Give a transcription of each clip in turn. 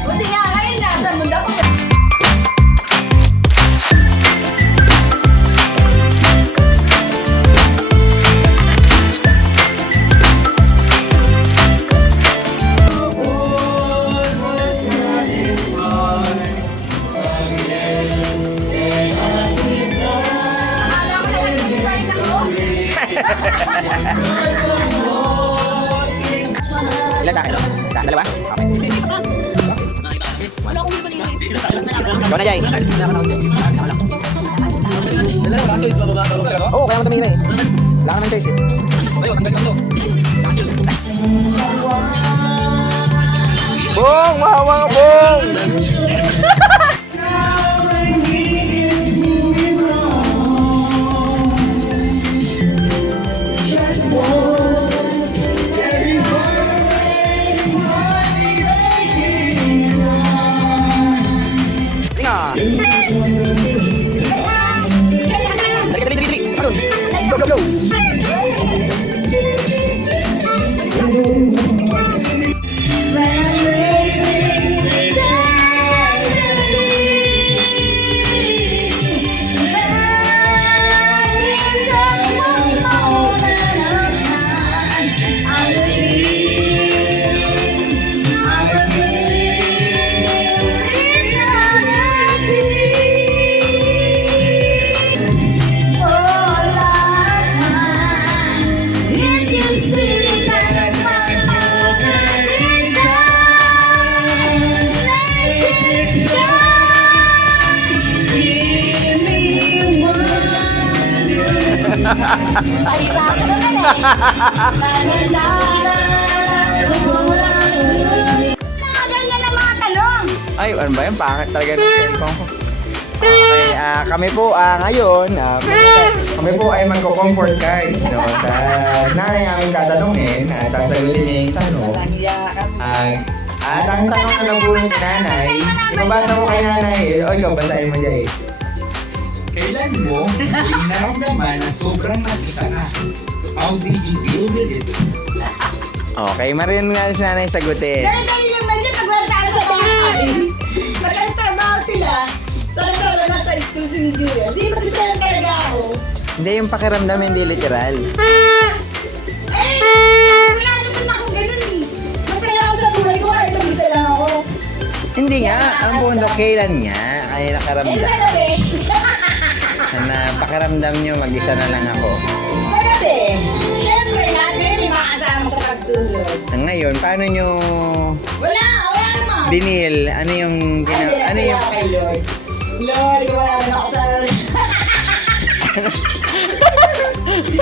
Buti nga ngayon nasa mundo ko. Ilan sa akin? Isa? Dalawa? Okay. Wala akong gusto nila. Ikaw na, Jai. Oo, kaya mo tumingin eh. Wala ka naman choice eh. Bong! Mahawa ka, Bong! Go, go, go! Ay, bakit naman ganyan ang mga tanong. Ay, ano ba yun? Pangit talaga ng cellphone ko. Okay, kami po ngayon, kami po ay magko-comfort cards no, sa nanay namin tatanungin at sasagutin niya yung tanong. At ang tanong na nabulong ni nanay, ibabasa mo kay nanay, o ikaw, basahin mo dyan eh. Kailan mo yung naramdaman na sobrang mag-isa ka? How did you deal with it? Okay, marin nga si nanay sagutin. Dahil tayo yung nandiyan, nagwarta sa bahay. Magkatrabaho sila. Sana na sa school si Julia. Di ba kasi lang talaga ako? Hindi, yung pakiramdam hindi literal. Wala naman ako ganun eh. Masaya ako sa buhay ko kahit mag-isa lang ako. Hindi nga, ang bundok kailan nga ay nakaramdam. Sa gabi. Na pakiramdam nyo mag-isa na lang ako. Sa gabi. Siyempre, lahat ngayon may makasama sa pagtulog. Ngayon, paano nyo Wala naman. dinil? Ano yung ano yung kay Lord? Lord, wala na ako sa...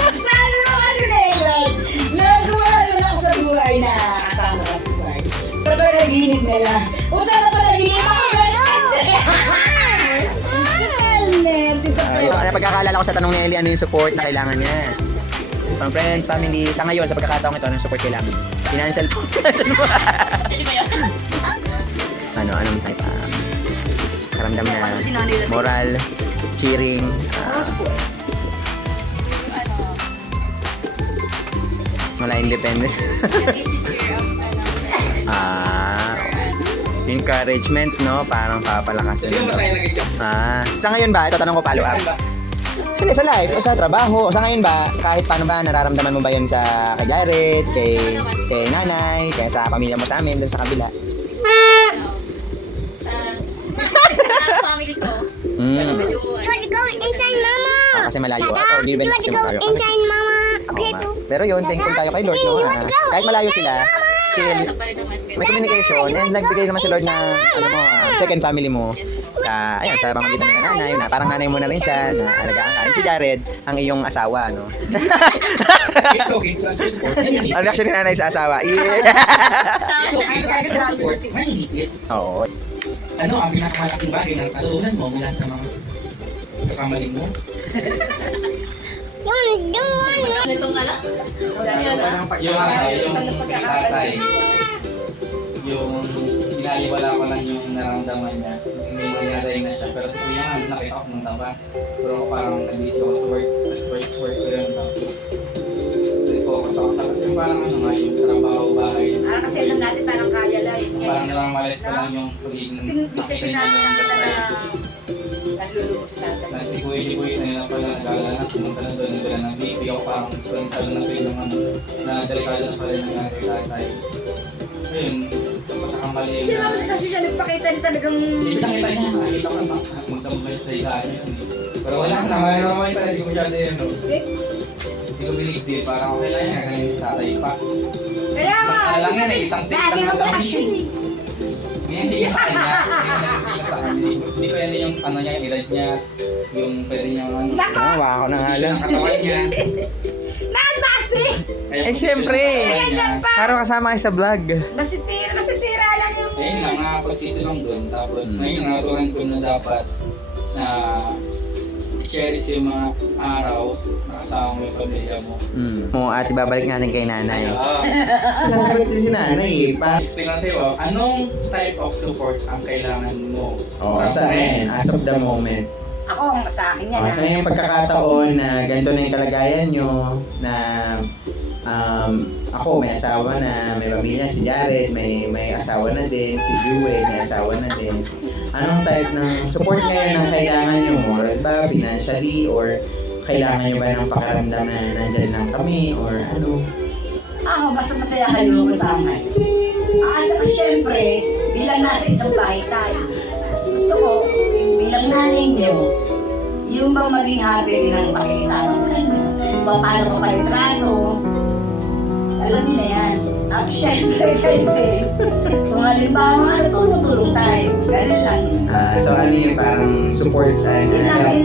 Sabi mo kasi na eh, Lord. Lord, wala na ako sa buhay na kasama sa buhay. Sa panaginip nila. Punta na panaginip ako, Ay, pagkakaalala ko sa tanong ni Ellie, ano yung support na kailangan niya? From friends, family, sa ngayon, sa pagkakataong ito, anong support kailangan? Financial po. Anong type? Karamdam na moral, cheering, wala independence. Encouragement, no? Parang papalakasin. Sa ngayon ba? Ito tanong ko follow up. Hindi, sa life, o sa trabaho, o sa ngayon ba, kahit paano ba, nararamdaman mo ba yun sa kay Jared, kay nanay, kaya sa pamilya mo sa amin, dun sa kabila? Family ko. Mm. Medyo, You want to go inside, Mama? Kasi malayo, Dada, or you given want kasi to go malayo. inside, Mama? Okay, Oo nga. Pero yun, thankful tayo kay Lord, no? Kahit malayo sila, still, sa pa rin naman. may communication, and nagbigay naman si Lord na, second family mo. Sa pamagitan ng nanay, na parang nanay mo na rin siya, na alagaan ka. And si Jared, ang iyong asawa, no? It's okay to ask for support. Ang reaction ni nanay sa asawa, yeah! It's okay to ask for support. Maniliit. Oo. Ano ang pinakamalaking bagay na natutunan mo mula sa mga kakamali mo? Nitong ano? Yung tatay, yung pinaliwala ko lang yung naramdaman niya. May nangyari na siya. Pero sa kuya nga, nakita ko ng taba. Pero parang nag-busy ako sa work. Tapos work ko yun. Tapos, ko ako sakit-sakit. Yung parang ano nga, yung trabaho, bahay. Kasi alam natin parang kaya lang. Parang namamalis ka lang yung pagiging nakita Kasi niya namin lang na sa nalulubos natin. si Kuya na lang pala nag-alala na pumunta na doon, nagdala ng baby ako parang talo na kayo ng ano, na delikado na pala ng nanay tatay. Ayun, pagkakamali Hindi na. naman kasi siya nagpakita na talagang... Hindi nakita niya, nakita ko na magdamay sa higaan niya yun. Pero wala ka naman, naman tayo, hindi ko masyado yun. No? Hindi ko binigdi, parang okay lang yan, ganun sa tatay pa. Kaya nga! Ano lang yan eh, isang take Lagi lang mo naman. reaction eh. Hindi yan sa kanya, hindi sa kanya. Hindi ko yan yung ano niya, edad niya, yung pwede niya ano. Nako! Ako na nga Siya lang. ang katawan niya. Naantas eh! Kaya Eh, syempre. katawan niya. Parang kasama kayo sa vlog. Masisira lang yung... Ayun nga, mga pagsisilong doon. Tapos ngayon, naturan ko na dapat na i-cherish yung mga araw na kasama mo yung pamilya mo. At ibabalik natin kay nanay. Ah, Sasagot din si nanay eh. explain lang sa'yo, anong type of support ang kailangan mo? Para sa akin, as of the moment. Ako, sa akin yan. Sa yung pagkakataon na ganito na yung kalagayan nyo, na ako may asawa na, may pamilya, si Jared, may asawa na din, si Jewel, may asawa na din. Anong type ng support ngayon ang kailangan nyo? Moral ba, financially, or kailangan nyo ba ng pakaramdam na nandyan lang kami, or ano? Ako, basta masaya kayo kasama. At saka syempre, bilang nasa isang bahay tayo, gusto ko, bilang nanay niyo, yung bang maging happy ng pakisama sa inyo, paano ko kayo trato, alam niyo na yan. At syempre kayo din. Kung halimbawa, tulong-tulong tayo. Ganun lang. So ano yung parang support Yun lang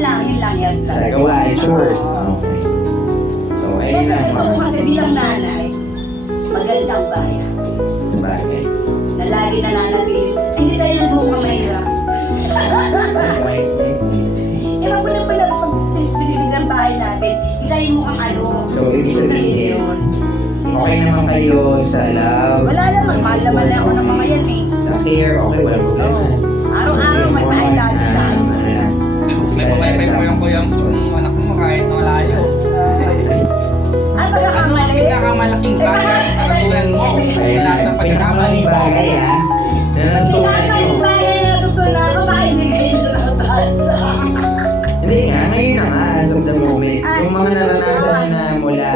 yan. sa gawain, chores? Okay. So ayun Siyempre, lang gusto ko kasi bilang nanay, magandang bayan. Sabagay. Na lagi nananatili. Hindi tayo nagmukhang mahirap. Ewan ko lang pala pag pinibig ng bahay natin, hindi tayo mukhang ano. So, ibig sabihin, okay naman kayo sa love? Wala naman, mahal naman ako ng mga yan eh. Sa care, okay, wala problema. Araw-araw may pailalo sa akin. May pamaypay mo yung kuya mo, yung anak mo kahit malayo. Ang Ano ang pagkakamali. pinakamalaking bagay na natutunan mo mula sa pagkakamali mo? bagay ha? Na natutunan nyo. Pinakamaling bagay na natutunan ko, baka hindi kayo lumatas. Hindi nga, ngayon na nga, as of the moment. Yung mga naranasan na mula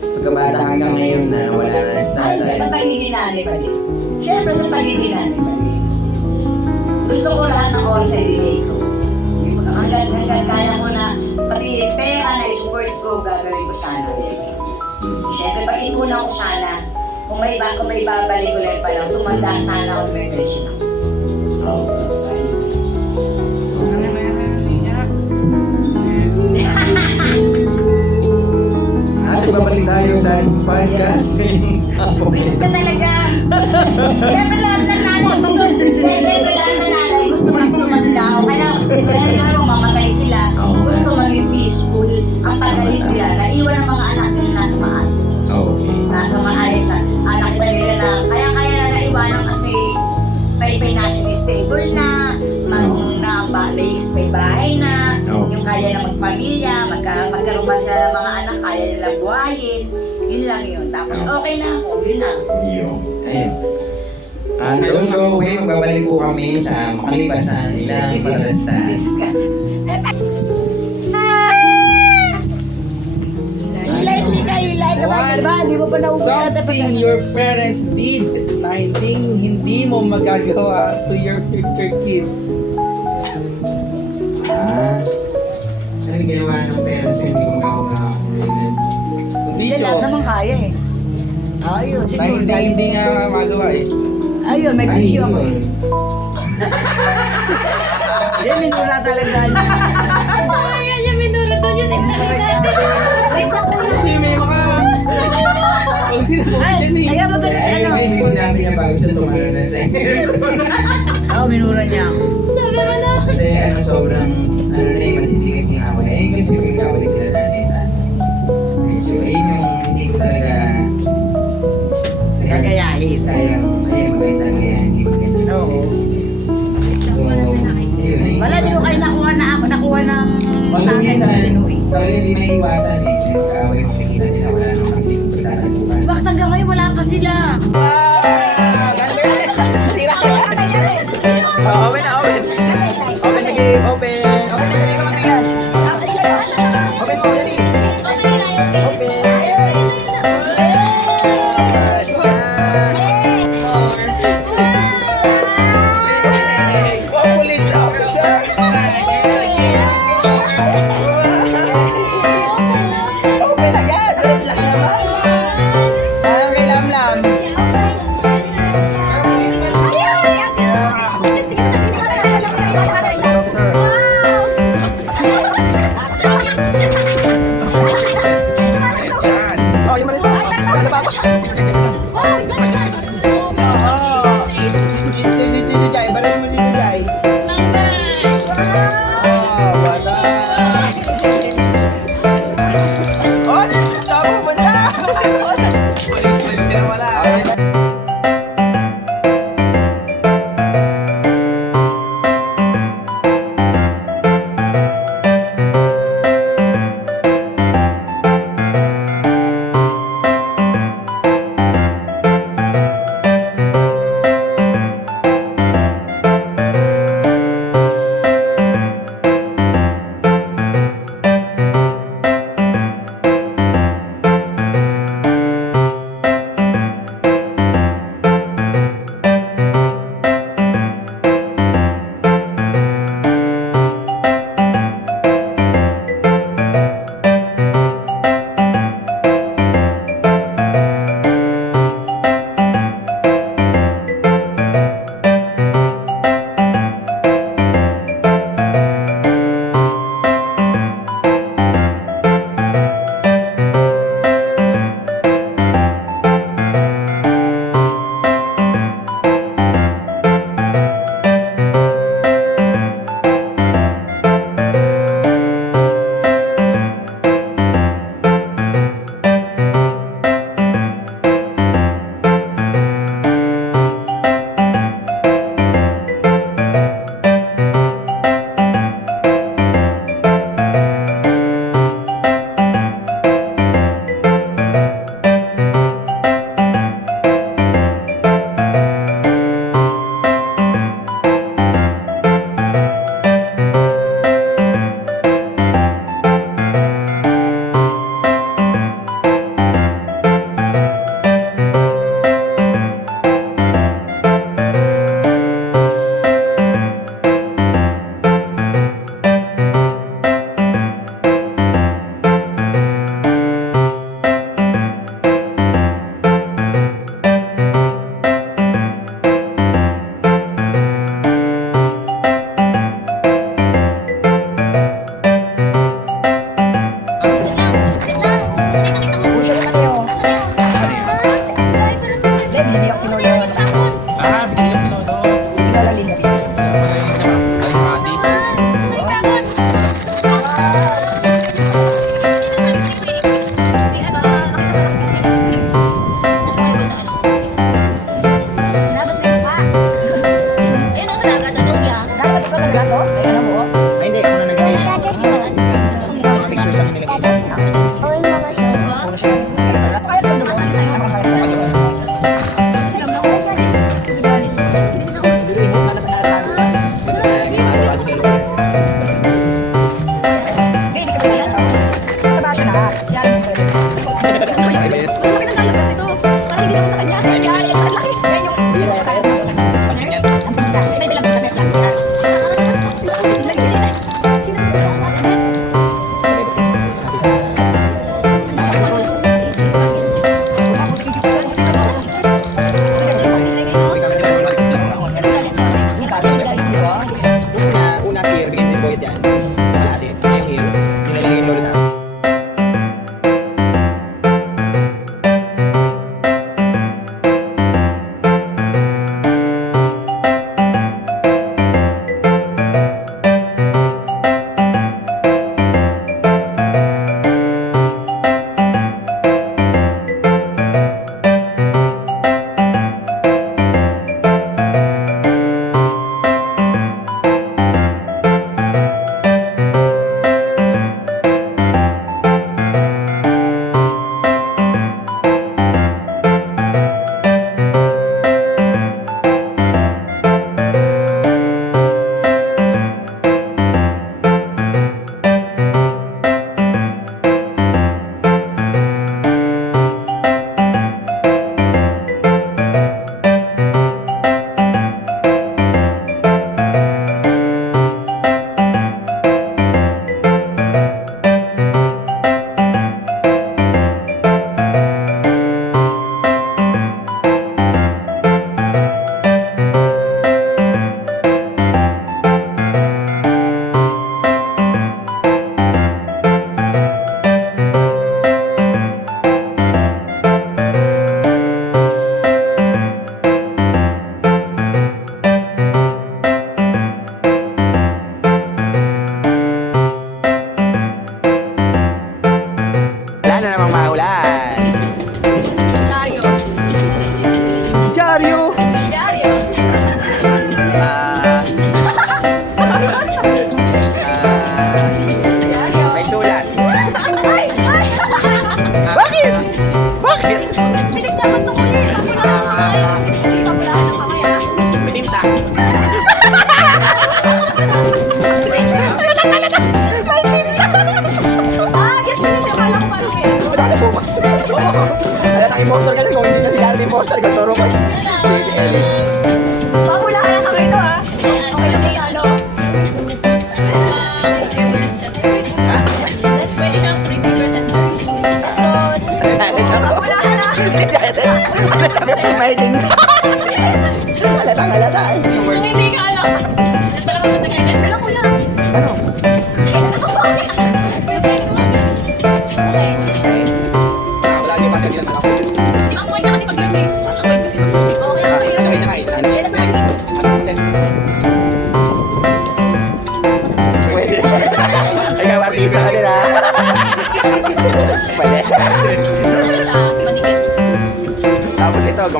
pagkabata hanggang ngayon na wala na sa Ay, tatay. sa pagiging nanay pa din. Siyempre sa pagiging nanay pa din. Gusto ko lahat ng oras na ibigay ko. Hanggang kaya ko na, pati pera na i-support ko, gagawin ko sana. Siyempre, pag ikunan ko sana, kung may babalik ko lang palang, tumanda sana ako, may pension ako. At ibabalik tayo sa podcast. Visit ka talaga. Siyempre lahat ng nanay, gusto lang tumanda. O kaya nga mamatay sila, gusto maging peaceful. Ang pag-alis nila, naiwan ang mga anak nila nasa maayos. Nasa maayos na anak nila na, kaya na naiwanan kasi may financially stable na, may bahay na, yung kaya na magpamilya, magkaroon ba sila ng mga anak, kaya nilang buhayin. Yun lang yun. Tapos okay na ako, yun lang. Ayun. Don't go away, magbabalik po kami sa makalipas na ilang palastas. Ilay ka ba? Diba? Hindi mo pa nauulat. Something your parents did na hindi mo magagawa to your future kids. Anong ginawa ng parents yung hindi ko magagawa? Hindi lahat naman kaya eh. Ayun, Na siguro. hindi nga magawa eh. Ayun, may Ay, video ako. yun. Hindi, minura talaga. Ay, yan yung minuro to yung sinalita. Wait lang po. Kasi may mga... Ay, kaya mo talaga Ay, ano. may sinabi niya bago siya tumalo na sa Oo, minura niya ako. Sabi mo na. Kasi sobrang, na yung matitigas niya away. Ayun kasi pinagkawali sila nanay at tatay. So, ayun yung hindi ko talaga Gagayahin. ayun, maganda kaya hindi maganda. Oo. So, ayun. Wala, di ko kayo nakuha ng Although tatay minsan, sa Pinoy. talaga hindi may iwasan eh. May mag-away, makikita nila, wala naman kasi pagtatalo sila. Wow! Galing! Sira ka yan! Oh, open na, open! Open the game, open! Open na, dali ka magbigas! Open mo, dali! Open! Yes! Wow, police officer! Open agad! Wait lang naman! Parang kay Lamlam. Yan. Oh, yung maliit. Ano ba? Oo. Dito, dito, Jai. Baril mo dito, Jai. Oh, wala. Oh, saan pupunta? Walis mo yung pinawala. Yan yung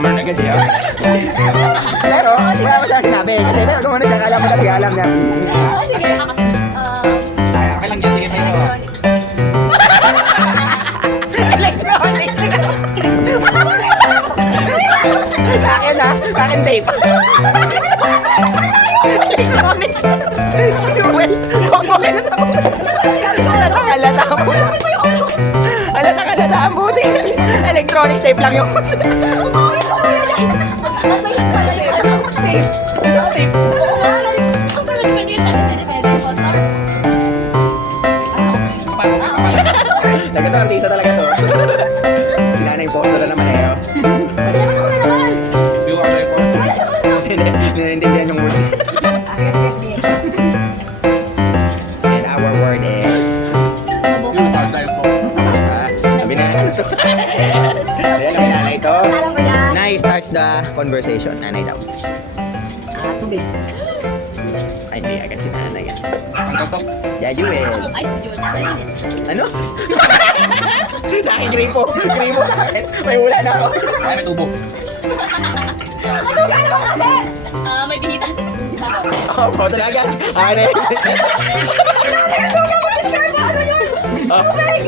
kumain agad eh. Pero, wala ko siya sinabi. Kasi pero kung ano siya, kala mo talaga alam niya. Oh, sige. Okay lang yan, sige tayo. Electronics. Akin na. Akin tape. Electronics. Susuwel. Huwag mo kayo sa mga. Halata mo. Halata ang buti. Electronics tape lang yung. Tape. Sa tape. Nagkata artista talaga to. Si nanay po na naman eh. Oh. Di ko alam po. Hindi yan yung word. And our word is... Yung tayo po. Sabi na ano to? Ayan, ang nanay to. Alam mo yan? Nay starts the conversation. Nanay daw. Tubig. Ay, hindi. Agad si nanay yan. Ang tatok. Yajuel. Ay, yun. Ano? Sa akin, gripo. Gripo sa akin. May wala na ako. Ay, may tubo. Ano ka naman kasi? May bihita. Oo, talaga. Akin na yun.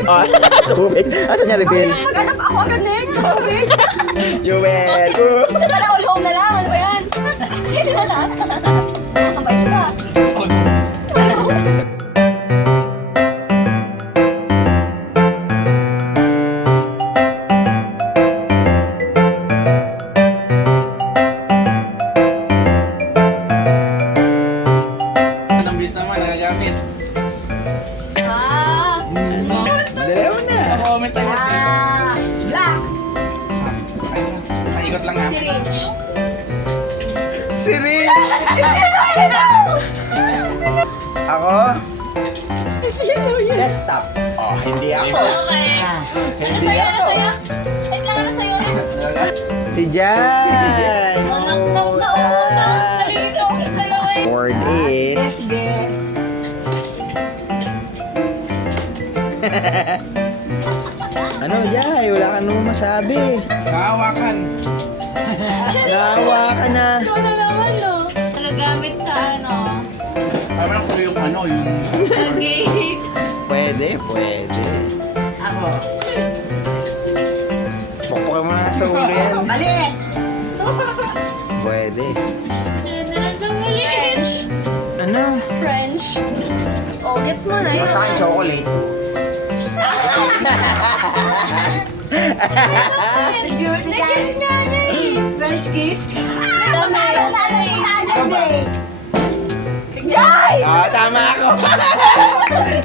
Oh, tubig. Asan niya reveal? Maghanap ako agad next. Sa tubig. Juel. Ito na lang, ulong na lang. Ano ba yan? Hindi na lang. Nakakabait ka. Ang bis naman, nagagamit. Dalawa na. Comment tayo. Black. Naikot lang ha. Syringe. Syringe. Ako? Desktop. Oh, hindi ako. Okay. Ano Hindi sa'yo? ako. Ano sa'yo? Ay, ano sa'yo? Si Jan. Anak na una. Nalilito ako sa dalawa eh. Word is... Ano, Jai? Wala ka nung masabi. Kahawakan. Nawa ka na. Ito na naman, no? Nagagamit sa ano? Parang ko yung ano, yung... Sa gate. Pwede. Ako. Pukpukin mo na sa ulo yan. Maliit. Pwede. French. Ano? French. Oh, gets mo na yun. Sa akin, chocolate. Juicy Nag-gets nga niya eh. French kiss. Dami. Jai! Ah, tama ako.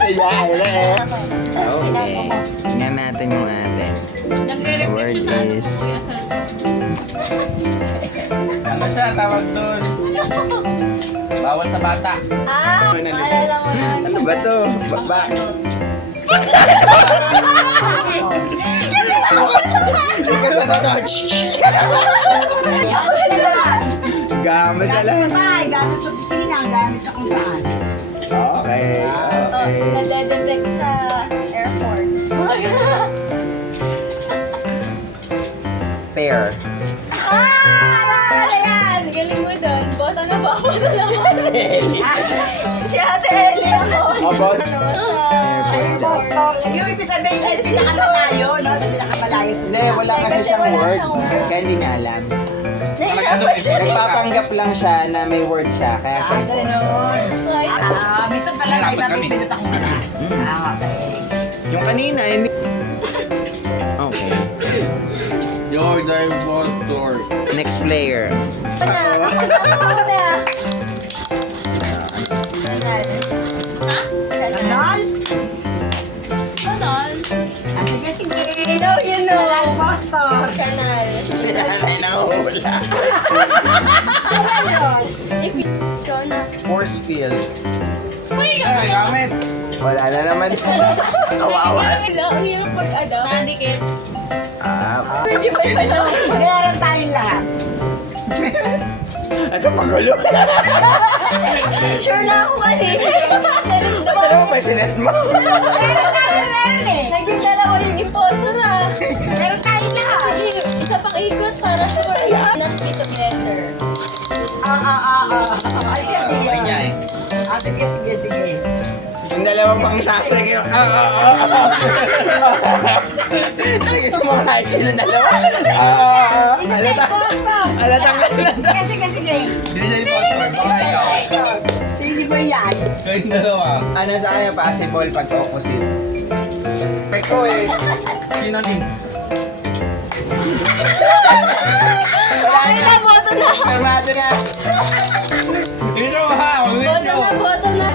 Jai, okay. Tingnan natin yung atin. Nagre-reflect siya sa ano Word is- ko, kuya, sa... Ano siya, tawag doon? Bawal sa bata. Ah, maalala mo yun. Ano ba to? Baba. Ika sa touch. Gamit sa lahat. Gamit sa kusina, gamit sa kung saan. Okay. Oh, nadedetect sa airport. Pair. Ah! Yan! Galing mo doon. Bota na ba ako na naman? Si Ate Ellie ako. About? Ano, Ay, sa... Boston. Yung ibig sabihin siya, pinakamalayo, no? Sa pinakamalayo sa Hindi, wala kasi siyang word. Kaya hindi niya alam. Nahirapan siya. Nagpapanggap lang siya na may word siya. Kaya siya Ay, Minsan pala na ibang pipindot akong okay. yung kanina, hindi. Okay. Your divorce story. Next player. Ano na? Ano na? Kanal. Ha? Kanal. Ganon? Kanal? Sige, sige. You know. Boston. Kanal. Sila na nahula. If ikaw na. Force field. Uy, Ay, gamit. Wala na naman. Kawawa. Ang hirap pag-ano. Nandikit. Ah, Pwede ba iba lang? Meron tayong lahat. ito pagulo. Sure na ako kanina. Ano mo pa sinet mo? Meron tayong meron eh. Naging dalawa yung imposter ha. Meron tayong lahat. Sige, Isa pang ikot para sure. Not be together. Okay niya eh. Sige. Yung dalawa pang sasay. Lagi sumakay sila dalawa. Halatang. Sige. Sino niya yung poster? Baka ikaw. Sige ba yan? Kayong dalawa. Ano sa kanya possible pag opposite? Peko eh. Sino din? Okay na, boto na. Mamado na. Dito ha! Boto na.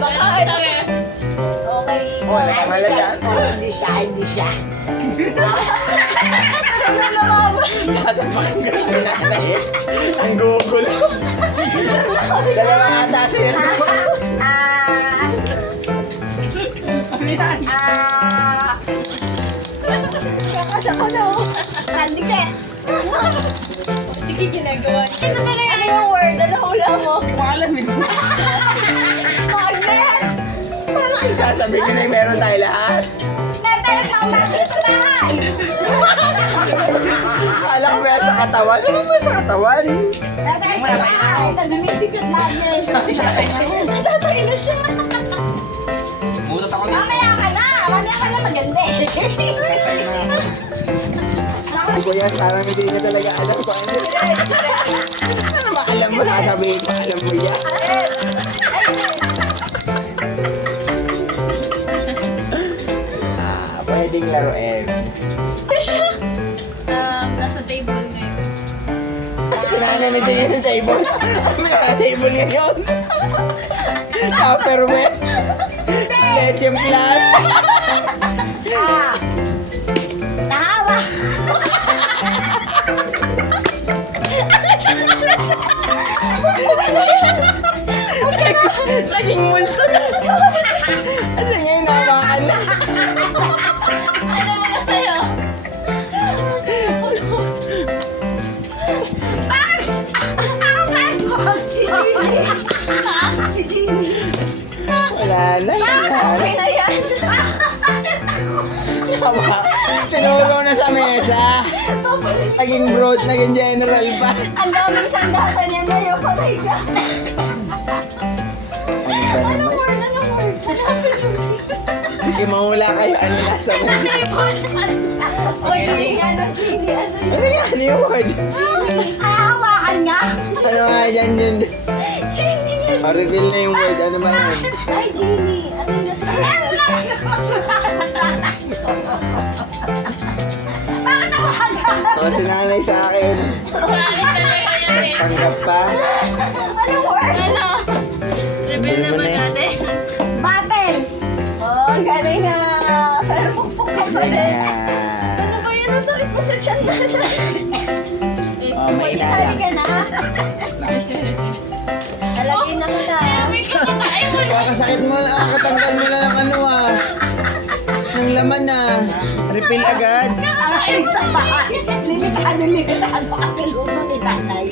Baka okay. Oh, halata. Hindi siya. Ano na naman? Sasapakin ko si nanay. Ang gugulo. Dalawa ata sila. Kakas ako na. Kandiket. Sige, ginagawa niya. Ano yung word? Ano hula mo? Malamig. Magnet! Sasabihin ko na yung meron tayo lahat. Akala ko ba sa katawan? Ano ba sa katawan? Dumidikit namin. Tatay na siya. Mutot ako na. Mamaya ka na maganda eh. Hindi ko yan, parang hindi niya talaga alam ko ano. Ano ba alam mo, sasabihin mo, alam mo yan. Pwedeng laruin. Nasa table ngayon. Sinanay na tingin ng table. May naka-table ngayon. Tupperware. Leche flat. Nahawa. Laging multo na. Asa niya yung nawakan na? Ano mo na sa'yo? Si Jeannie. Si Jeannie. Wala na. Okay na yan. Tama. Tinuro na sa mesa. Naging broad, naging general pa. Ang daming sandata niya na yung patay ka. Ano ba naman? Word, ano word? Sige, mahula kayo. Ano nasa mesa? O, Jeannie, ano yun? Ano yan? Ano yung word? Hawakan nga. Ano nga yan yun? Jeannie nga. Reveal na yung word. Ano ba yun? Ay, Jeannie. Ano yung nasa O, sinanay sa akin. Tanggap pa. Ano word? Ano? Reveal naman natin. Battle. Oh, ang galing nga. Pero pupuk ka pa rin. Ganyan. Ano ba yun? Ang sakit mo sa tiyan na. Oh, may ilala. Isali ka na. Alagay na kita. Kakasakit mo, katanggal mo na ng ano ah. Ng laman na. Refill agad. Ang sa bahay. Limitado pa kasi luto ni tatay.